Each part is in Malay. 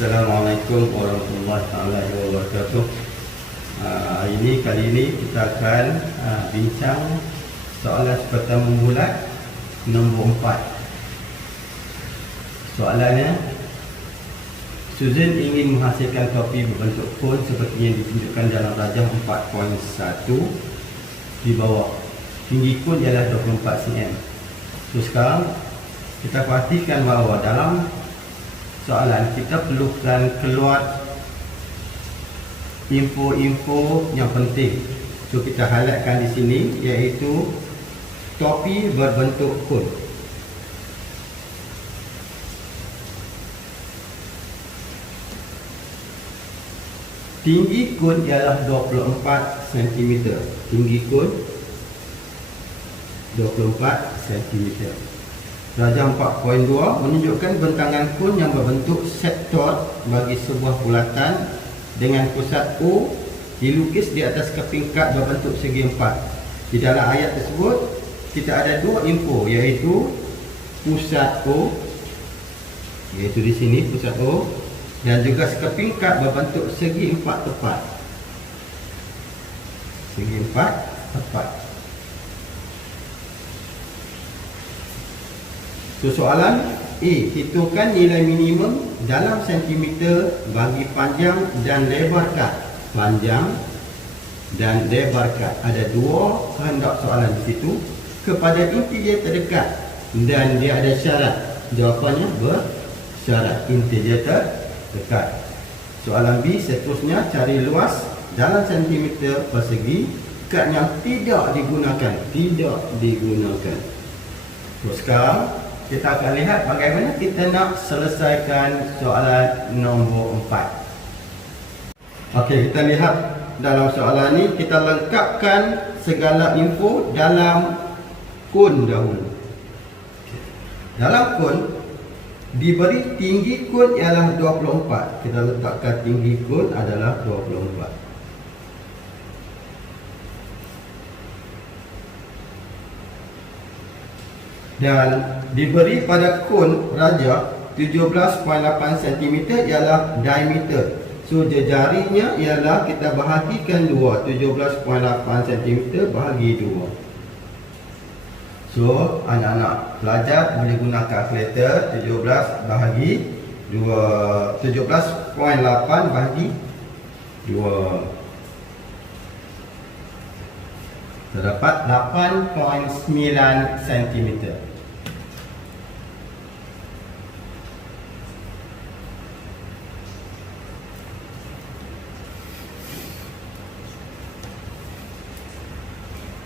Assalamualaikum warahmatullahi wabarakatuh. Kali ini kita akan bincang soalan pertama bulat nombor 4. Soalannya, Susan ingin menghasilkan topi berbentuk kon seperti yang ditunjukkan dalam rajah 4.1 di bawah. Tinggi kon ialah 24 cm. So sekarang kita perhatikan bahawa dalam soalan kita perlukan keluar info-info yang penting. So kita highlightkan di sini, iaitu topi berbentuk kon. Tinggi kon ialah 24 cm. Tinggi kon 24 cm. Rajah 4.2 menunjukkan bentangan kon yang berbentuk sektor bagi sebuah bulatan dengan pusat O dilukis di atas keping kad berbentuk segi empat. Di dalam ayat tersebut kita ada dua info, iaitu pusat O, iaitu di sini pusat O, dan juga sekeping kad berbentuk segi empat tepat. Segi empat tepat. So soalan A, hitungkan nilai minimum dalam sentimeter bagi panjang dan lebar kad. Panjang dan lebar kad. Ada dua kehendak soalan di situ. Kepada integer terdekat, dan dia ada syarat. Jawapannya bersyarat, integer terdekat. Soalan B seterusnya, cari luas dalam sentimeter persegi kad yang tidak digunakan. So sekarang kita akan lihat bagaimana kita nak selesaikan soalan nombor 4. Okey, kita lihat dalam soalan ini, kita lengkapkan segala info dalam kon dahulu. Dalam kon diberi tinggi kon ialah 24. Kita letakkan tinggi kon adalah 24. Dan diberi pada kon rajah 17.8 cm ialah diameter. So jarinya ialah kita bahagikan 2. 17.8 cm bahagi 2. So anak-anak pelajar boleh guna kalkulator. 17 bahagi 2, 17.8 bahagi 2, terdapat 8.9 cm.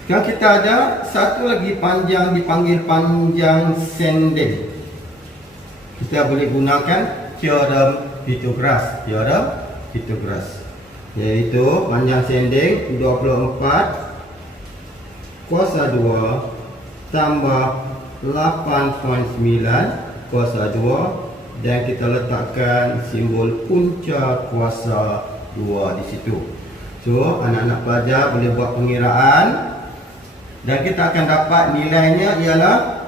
Sekarang kita ada satu lagi panjang, dipanggil panjang sending. Kita boleh gunakan teorem Pythagoras. Iaitu panjang sending 24 kuasa 2 tambah 8.9 kuasa 2, dan kita letakkan simbol punca kuasa 2 di situ. So anak-anak pelajar boleh buat pengiraan, dan kita akan dapat nilainya ialah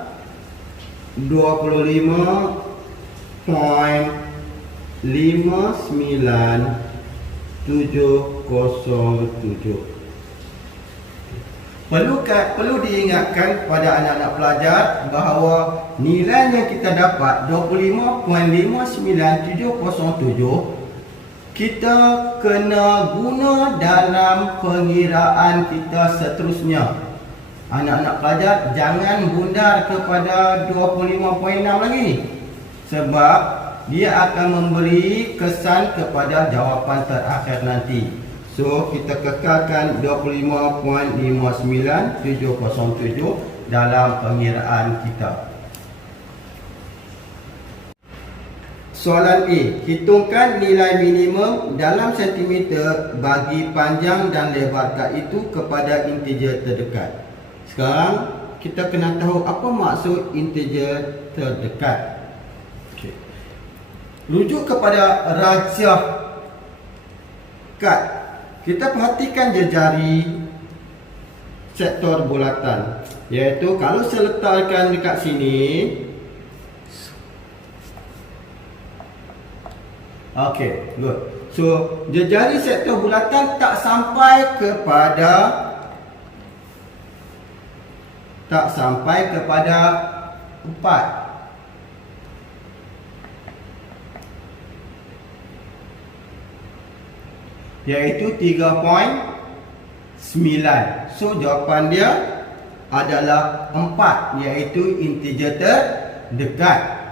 25.59707. Perlu diingatkan kepada anak-anak pelajar bahawa nilai yang kita dapat 25.59707 kita kena guna dalam pengiraan kita seterusnya. Anak-anak pelajar jangan bundar kepada 25.6 lagi, sebab dia akan memberi kesan kepada jawapan terakhir nanti. So kita kekalkan 25.59707 dalam pengiraan kita. Soalan A, hitungkan nilai minimum dalam sentimeter bagi panjang dan lebar kad itu kepada integer terdekat. Sekarang kita kena tahu apa maksud integer terdekat. Okay. Rujuk kepada rajah kad. Kita perhatikan jejari sektor bulatan, iaitu kalau saya letakkan dekat sini, Okey, good. So, jejari sektor bulatan tak sampai kepada 4, iaitu 3.9. So jawapan dia adalah 4, iaitu integer terdekat.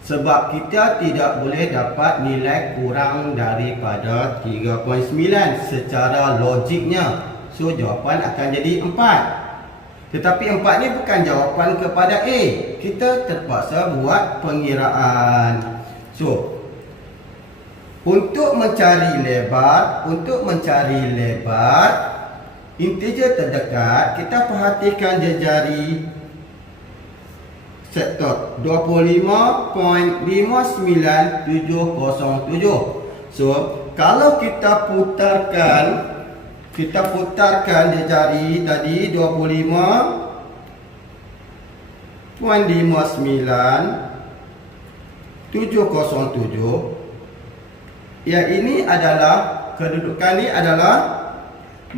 Sebab kita tidak boleh dapat nilai kurang daripada 3.9 secara logiknya. So jawapan akan jadi 4. Tetapi 4 ni bukan jawapan kepada A. Kita terpaksa buat pengiraan. So untuk mencari lebar integer terdekat, kita perhatikan jejari sektor 25.59707. So kalau kita putarkan jejari tadi 25.59707, ya ini adalah kedudukan ni adalah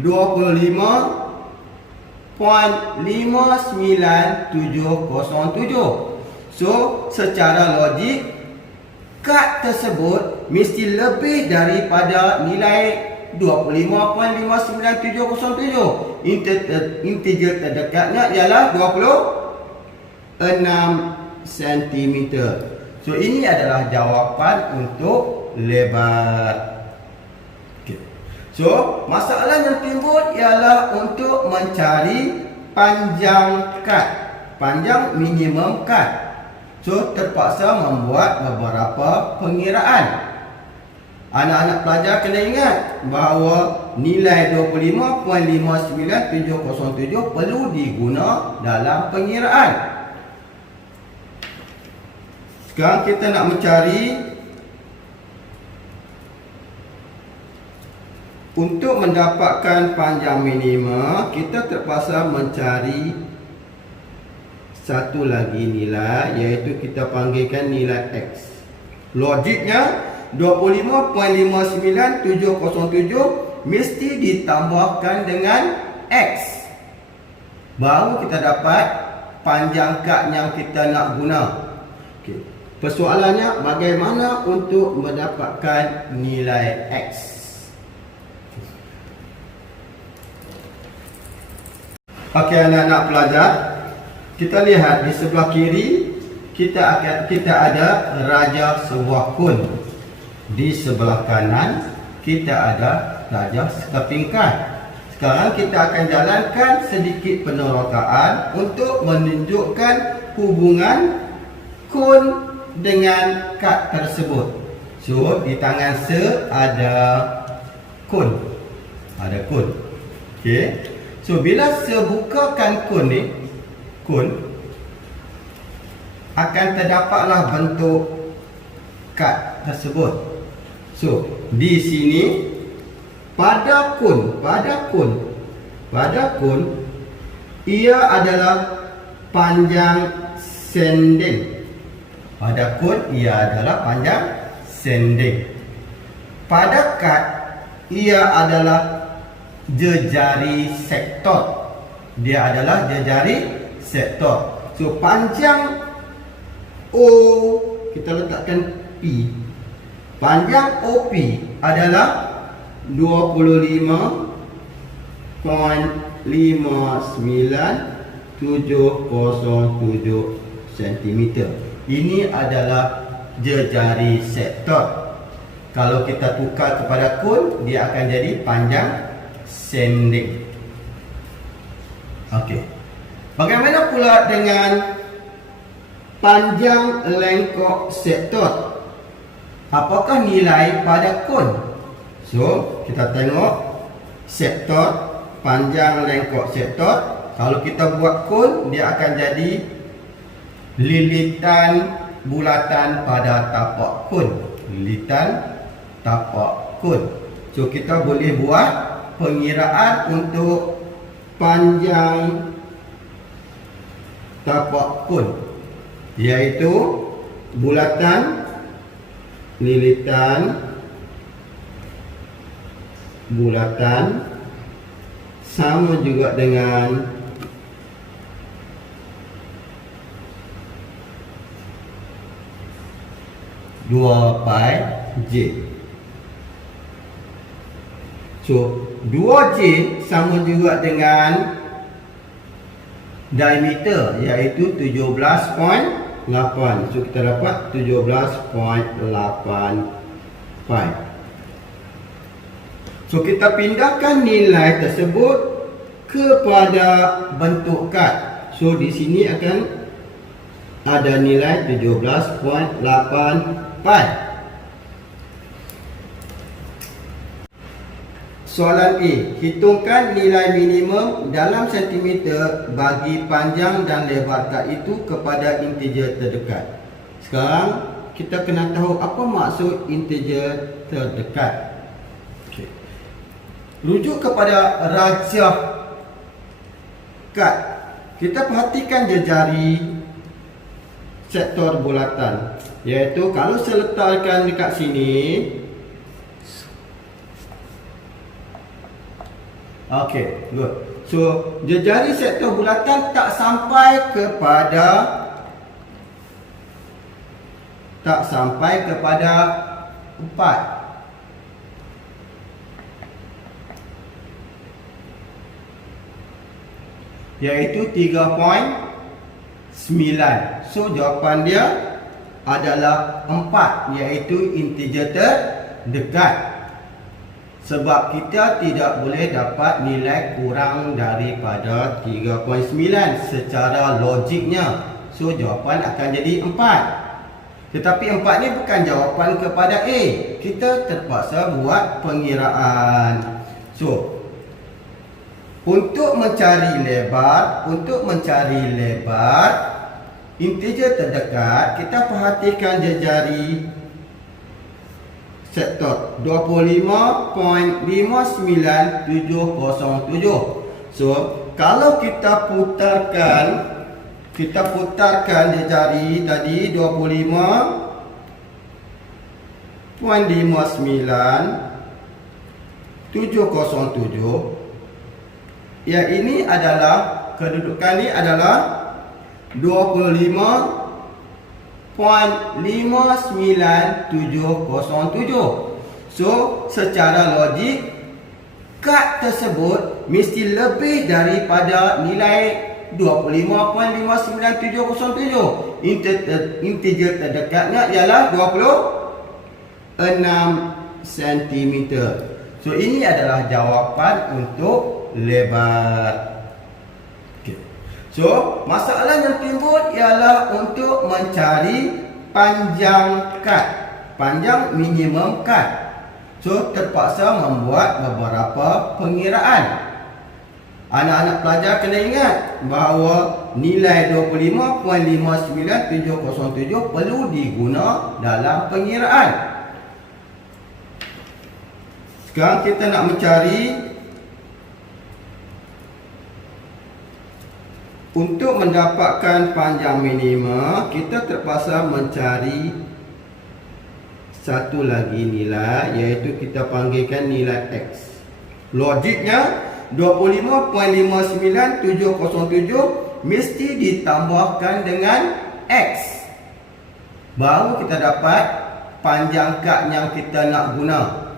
25.59707. So secara logik kad tersebut mesti lebih daripada nilai 25.59707. Integer terdekatnya ialah 26 cm. So ini adalah jawapan untuk lebar. Okay. So masalah yang timbul ialah untuk mencari panjang kad, panjang minimum kad. So terpaksa membuat beberapa pengiraan. Anak-anak pelajar kena ingat bahawa nilai 25.59707 perlu diguna dalam pengiraan. Sekarang kita nak mencari, untuk mendapatkan panjang minima, kita terpaksa mencari satu lagi nilai, iaitu kita panggilkan nilai X. Logiknya 25.59707 mesti ditambahkan dengan X, baru kita dapat panjang kad yang kita nak guna. Okay. Persoalannya bagaimana untuk mendapatkan nilai X. Okey anak-anak pelajar, kita lihat di sebelah kiri kita ada raja sebuah kun. Di sebelah kanan kita ada raja setingkat. Sekarang kita akan jalankan sedikit penerokaan untuk menunjukkan hubungan kun dengan kad tersebut. So di tangan se ada kun. Ada kun. Okey. So bila se bukakan kun ni, kun akan terdapatlah bentuk kad tersebut. So di sini pada kun ia adalah panjang sending. Pada kun ia adalah panjang sending. Pada kad ia adalah jejari sektor. Dia adalah jejari sektor. So panjang O kita letakkan P. Panjang OP adalah 25.59707 cm. Ini adalah jejari sektor. Kalau kita tukar kepada kun, dia akan jadi panjang sending. Okey. Bagaimana pula dengan panjang lengkok sektor? Apakah nilai pada kun? So, kita tengok sektor, panjang lengkok sektor. Kalau kita buat kun, dia akan jadi lilitan bulatan pada tapak kun. Lilitan tapak kun. So, kita boleh buat pengiraan untuk panjang tapak kun, iaitu bulatan lilitan bulatan sama juga dengan 2 pi J. So 2J sama juga dengan diameter, iaitu 17.8. So kita dapat 17.8 pi. So kita pindahkan nilai tersebut kepada bentuk kad. So di sini akan ada nilai 17.8 pi. Soalan A, hitungkan nilai minimum dalam sentimeter bagi panjang dan lebar kad itu kepada integer terdekat. Sekarang kita kena tahu apa maksud integer terdekat. Okay. Rujuk kepada rajah kad. Kita perhatikan jejari sektor bulatan, iaitu kalau saya letakkan dekat sini. Okey, good. So, jejari sektor bulatan tak sampai kepada 4, iaitu 3.9. So jawapan dia adalah 4, iaitu integer terdekat. Sebab kita tidak boleh dapat nilai kurang daripada 3.9 secara logiknya. So jawapan akan jadi 4. Tetapi 4 ni bukan jawapan kepada A. Kita terpaksa buat pengiraan. So untuk mencari lebar integer terdekat, kita perhatikan jejari sektor 25.59707. So kalau kita putarkan jejari tadi 25.59707, ya ini adalah kedudukan ni adalah 25.59707. So secara logik kad tersebut mesti lebih daripada nilai 25.59707. Integer terdekatnya ialah 26 cm. So ini adalah jawapan untuk lebar. Okay. So masalah yang timbul ialah untuk mencari panjang kad, panjang minimum kad. So terpaksa membuat beberapa pengiraan. Anak-anak pelajar kena ingat bahawa nilai 25.59707 perlu diguna dalam pengiraan. Sekarang kita nak mencari, untuk mendapatkan panjang minima, kita terpaksa mencari satu lagi nilai, iaitu kita panggilkan nilai X. Logiknya 25.59707 mesti ditambahkan dengan X, baru kita dapat panjang kad yang kita nak guna.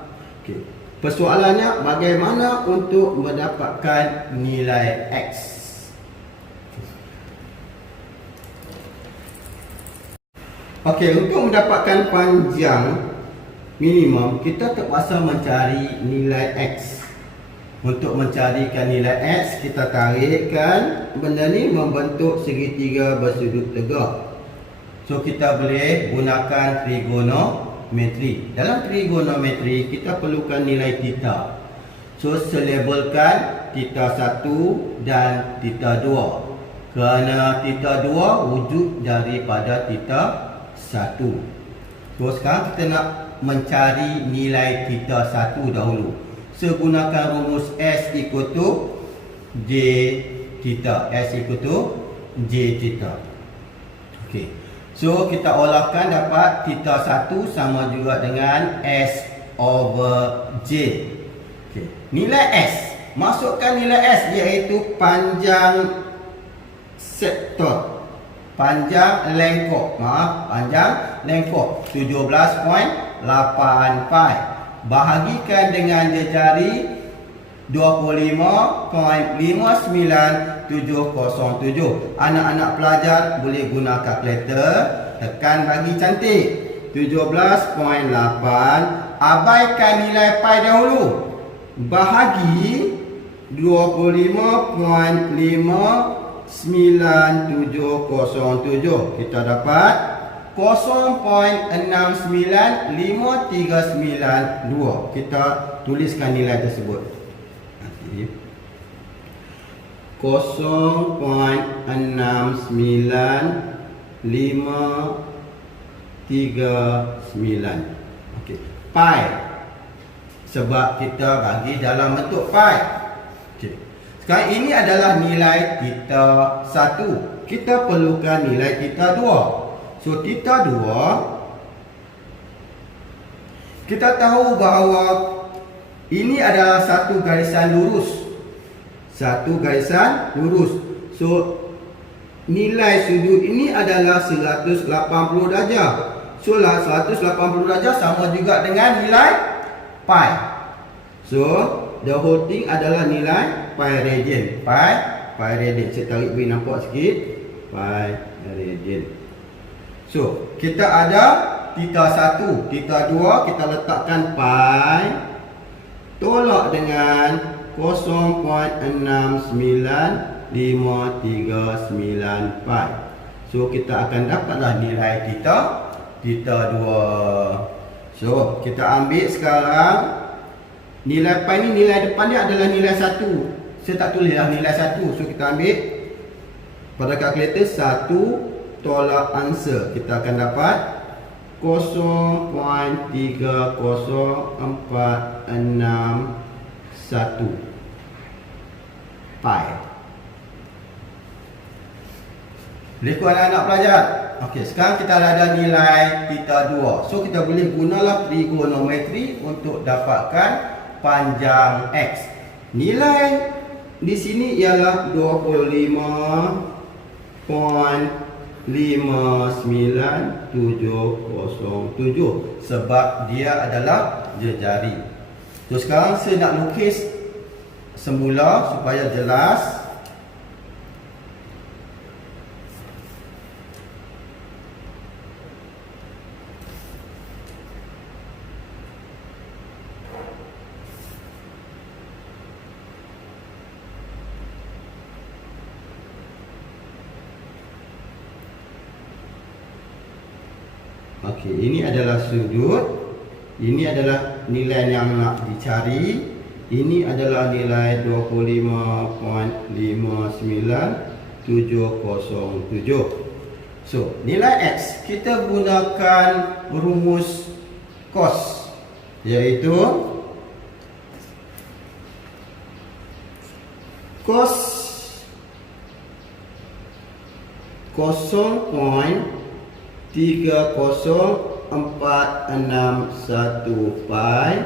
Okay. Persoalannya bagaimana untuk mendapatkan nilai X. Okey, untuk mendapatkan panjang minimum, kita terpaksa mencari nilai X. Untuk mencarikan nilai X, kita tarikkan benda ni membentuk segitiga bersudut tegak. So kita boleh gunakan trigonometri. Dalam trigonometri kita perlukan nilai theta. So selabelkan theta 1 dan theta 2. Kerana theta 2 wujud daripada theta 1. So sekarang kita nak mencari nilai theta 1 dahulu. So gunakan rumus S equal to J theta. S equal to J theta. Okey. So kita olahkan dapat theta 1 sama juga dengan S over J. Okay. Nilai S, masukkan nilai S iaitu panjang sektor, panjang lengkok, panjang lengkok 17.8 pi. Bahagikan dengan jari 25.59707. Anak-anak pelajar boleh guna kalkulator, tekan bagi cantik 17.8, abaikan nilai pi dahulu, bahagi 25.59707. Kita dapat 0.69539. Kita tuliskan nilai tersebut. 0.69539. Okey. Pi. Sebab kita bagi dalam bentuk pi. Okey. Sekarang ini adalah nilai theta 1. Kita perlukan nilai theta 2. So theta 2, kita tahu bahawa ini adalah satu garisan lurus. Satu garisan lurus. So nilai sudut ini adalah 180 darjah. So 180 darjah sama juga dengan nilai pi. So the whole thing adalah nilai pi radian. Pi radian. Saya tarik beri nampak sikit. Pi radian. So kita ada theta 1, theta 2 kita letakkan pi, tolak dengan 0.69539 pi. So kita akan dapatlah nilai theta 2. So kita ambil sekarang nilai pi ni, nilai depan dia adalah nilai 1. Saya tak tulislah nilai 1. So kita ambil pada kalkulator 1 tolak answer, kita akan dapat 0.30461 pi. Berikut anak-anak pelajar. Okey, sekarang kita ada nilai theta 2. So kita boleh gunalah trigonometri untuk dapatkan panjang X. Nilai di sini ialah 25.59707 sebab dia adalah jari. So sekarang saya nak lukis semula supaya jelas. Okey, ini adalah sudut. Ini adalah nilai yang nak dicari. Ini adalah nilai 25.59707. So, nilai X kita gunakan rumus cos, iaitu cos 0.30461 pi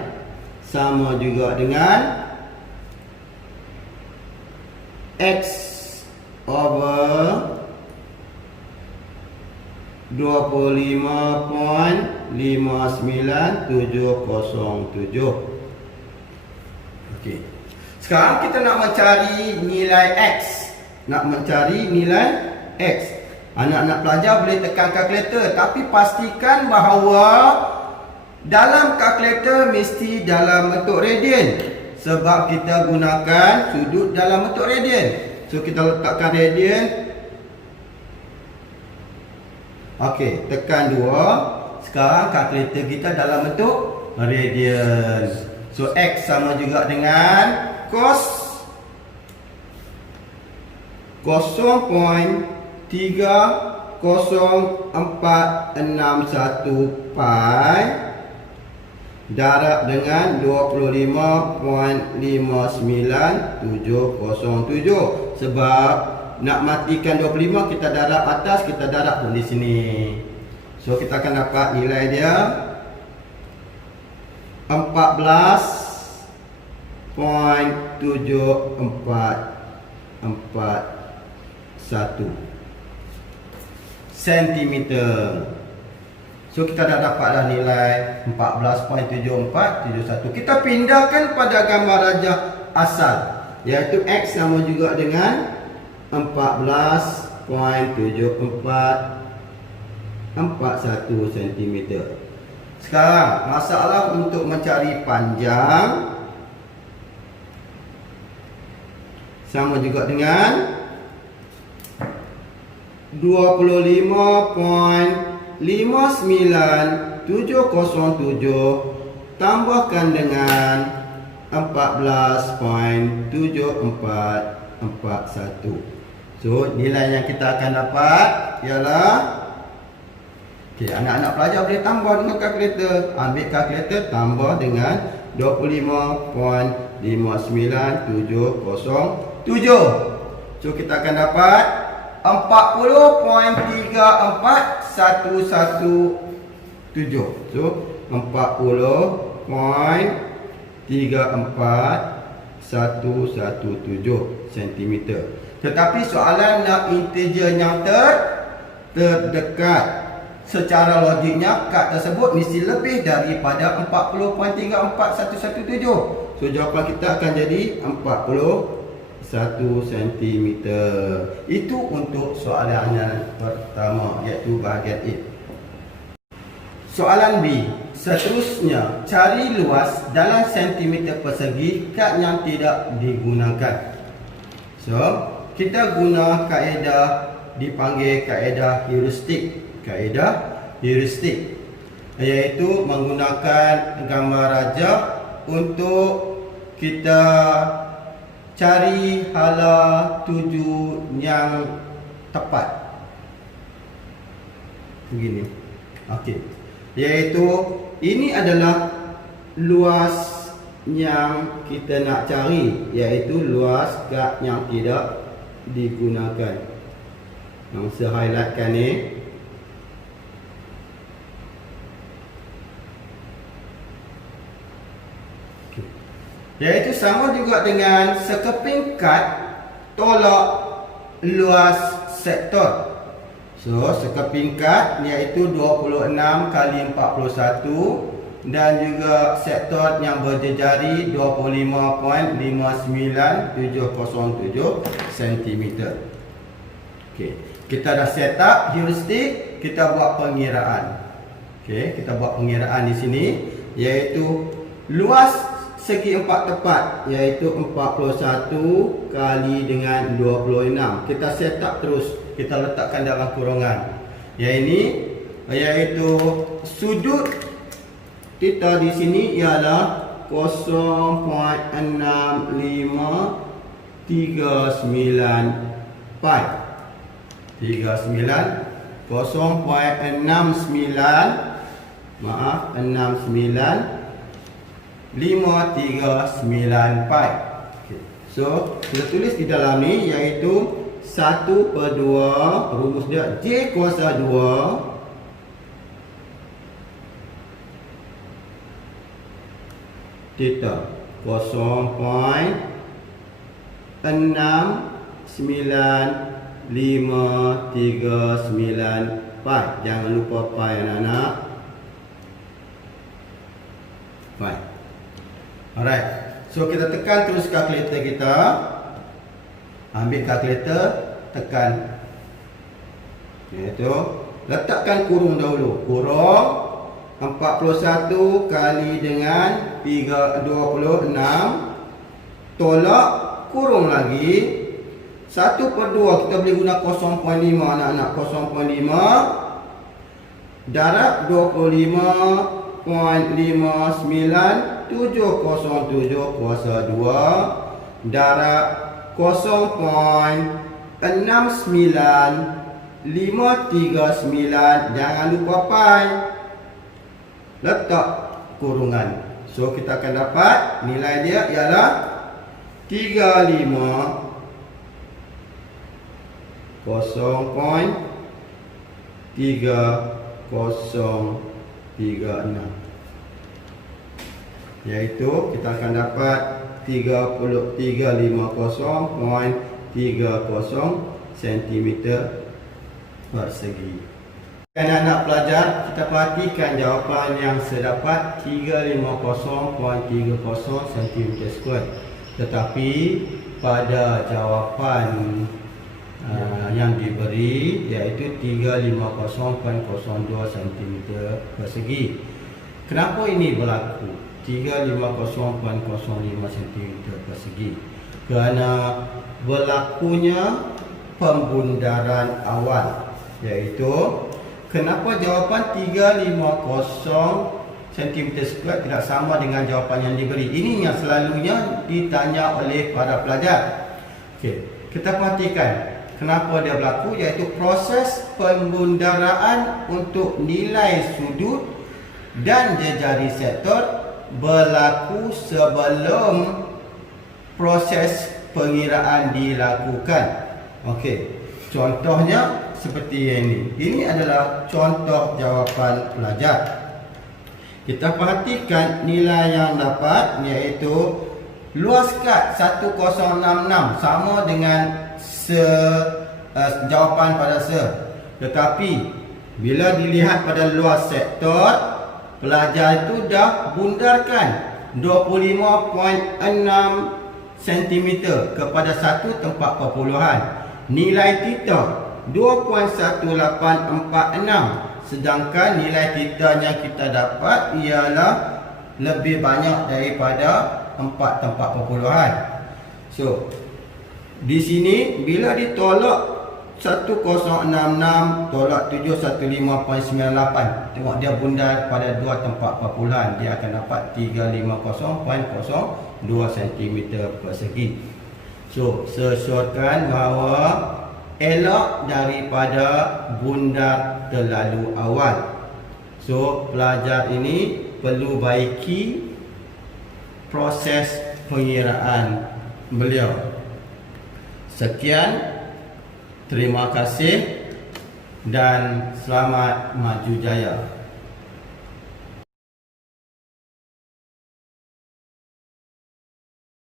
sama juga dengan X over 25.59707. Okey. Sekarang kita nak mencari nilai X. Nak mencari nilai X. Anak-anak pelajar boleh tekan kalkulator, tapi pastikan bahawa dalam kalkulator mesti dalam bentuk radian, sebab kita gunakan sudut dalam bentuk radian. So kita letakkan radian. Okey, tekan 2. Sekarang kalkulator kita dalam bentuk radian. So X sama juga dengan cos 0.30461 pi darab dengan 25.59707, sebab nak matikan 25, kita darab atas, kita darab pun di sini. So kita akan dapat nilai dia 14.7441 cm. So kita dah dapatlah nilai 14.7471. Kita pindahkan pada gambar rajah asal, iaitu X sama juga dengan 14.7441 cm. Sekarang masalah untuk mencari panjang sama juga dengan 25.59707 tambahkan dengan 14.7441. So nilai yang kita akan dapat ialah, okey, anak-anak pelajar boleh tambah dengan kalkulator. Ambil kalkulator, tambah dengan 25.59707. So kita akan dapat 40.34117. So 40.34117 cm. Tetapi soalan nak integer yang terdekat. Secara logiknya kad tersebut mesti lebih daripada 40.34117. So jawapan kita akan jadi 41 cm. Itu untuk soalan yang pertama, iaitu bahagian A. Soalan B. Seterusnya, cari luas dalam sentimeter persegi kad yang tidak digunakan. So kita guna kaedah dipanggil kaedah heuristik. Kaedah heuristik iaitu menggunakan gambar rajah untuk kita cari hala tuju yang tepat. Begini. Okey. Iaitu ini adalah luas yang kita nak cari, iaitu luas kad yang tidak digunakan. Yang saya highlightkan ni, iaitu sama juga dengan sekeping kad tolak luas sektor. So sekeping kad iaitu 26 kali 41 dan juga sektor yang berjejari 25.59707 cm. Okey, kita dah set up heuristik, kita buat pengiraan. Okey, kita buat pengiraan di sini, iaitu luas segi empat tepat, iaitu 41 kali dengan 26. Kita set up terus, kita letakkan dalam kurungan. Iaitu sudut kita di sini ialah 0.6539 pi. 539 pi. So kita tulis di dalam ni, iaitu 1/2 rumus dia J kuasa 2 theta 0.69539 pi. Jangan lupa pi anak-anak. Pi. Alright. So kita tekan terus kalkulator kita. Ambil kalkulator, tekan. Iaitu letakkan kurung dahulu. Kurung 41 kali dengan 26 tolak kurung lagi 1/2. Kita boleh guna 0.5 anak-anak. 0.5 darab 25.59707 kuasa 2 darab 0.69539. Jangan lupa pi. Letak kurungan. So kita akan dapat nilai dia ialah 35.0 0.3036, iaitu kita akan dapat 350.30 cm persegi. Anak-anak pelajar, kita perhatikan jawapan yang sedapat 350.30 cm². Tetapi pada jawapan yang diberi iaitu 350.02 cm persegi. Kenapa ini berlaku 350.05 cm persegi? Kerana berlakunya pembundaran awal, iaitu kenapa jawapan 350 cm² tidak sama dengan jawapan yang diberi. Ini yang selalunya ditanya oleh para pelajar. Okey, kita perhatikan kenapa dia berlaku, iaitu proses pembundaraan untuk nilai sudut dan jejari sektor berlaku sebelum proses pengiraan dilakukan. Okey, contohnya seperti ini. Ini adalah contoh jawapan pelajar. Kita perhatikan nilai yang dapat, iaitu luas kad 1066 sama dengan jawapan pada tetapi bila dilihat pada luas sektor, pelajar itu dah bundarkan 25.6 cm kepada satu tempat perpuluhan. Nilai theta 2.1846, sedangkan nilai theta yang kita dapat ialah lebih banyak daripada 4 tempat perpuluhan. So, di sini bila ditolak 1066 tolak 715.98, tengok dia bundar pada 2 tempat perpuluhan, dia akan dapat 350.02 cm persegi. So, sesuaikan bahawa elak daripada bundar terlalu awal. So, pelajar ini perlu baiki proses pengiraan beliau. Sekian, terima kasih dan selamat maju jaya.